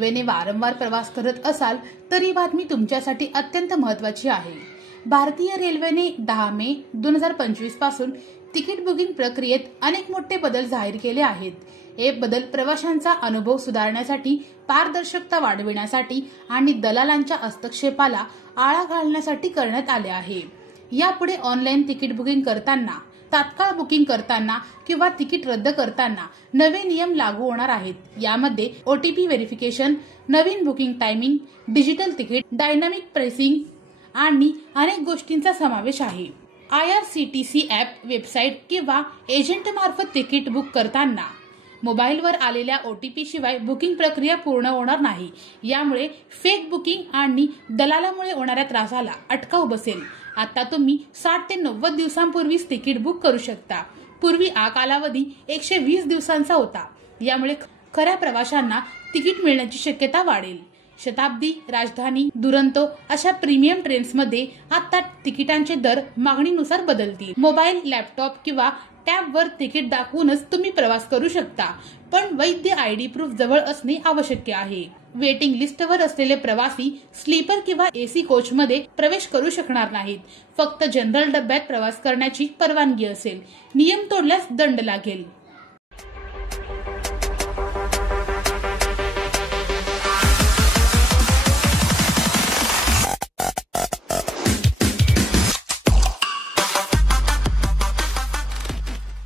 रेल्वेने वारंवार प्रवास करत असाल तर ही बातमी तुमच्यासाठी अत्यंत महत्त्वाची आहे। भारतीय रेल्वेने 10 मे 2025 पासून तिकीट बुकिंग प्रक्रियेत अनेक मोठे बदल जाहीर केले आहेत। हे बदल प्रवाशांचा अनुभव सुधारण्यासाठी, पारदर्शकता वाढविण्यासाठी आणि दलालांच्या हस्तक्षेपाला आळा घालण्यासाठी करण्यात आले आहे। यापुढे ऑनलाईन तिकीट बुकिंग करताना, तात्काळ बुकिंग करताना किंवा तिकीट रद्द करताना नवे नियम लागू होणार आहेत। यामध्ये ओटीपी व्हेरिफिकेशन, नवीन booking timing, digital ticket, dynamic pricing आणि अनेक गोष्टींचा समावेश आहे। IRCTC ॲप, वेबसाईट किंवा एजंट मार्फत तिकीट बुक करताना मोबाईलवर आलेल्या OTP शिवाय बुकिंग प्रक्रिया पूर्ण होणार नाही। यामुळे फेक बुकिंग आणि दलालामुळे होणाऱ्या त्रासाला अटकाव बसेल। आता तुम्ही 60 ते 90 दिवसांपूर्वीच तिकीट बुक करू शकता। पूर्वी हा कालावधी 120 दिवसांचा होता। यामुळे खऱ्या प्रवाशांना तिकीट मिळण्याची शक्यता वाढेल। शताब्दी, राजधानी, दुरंतो अशा प्रीमियम ट्रेन्समध्ये आता तिकिटांचे दर मागणीनुसार बदलतील। मोबाईल, लॅपटॉप किंवा टॅबवर तिकीट दाखवूनच तुम्ही प्रवास करू शकता, पण वैध ID प्रूफ जवळ असणे आवश्यक आहे। वेटिंग लिस्टवर असलेले प्रवासी स्लीपर किंवा AC कोचमध्ये प्रवेश करू शकणार नाहीत। फक्त जनरल डब्यात प्रवास करण्याची परवानगी असेल। नियम तोडल्यास दंड लागेल।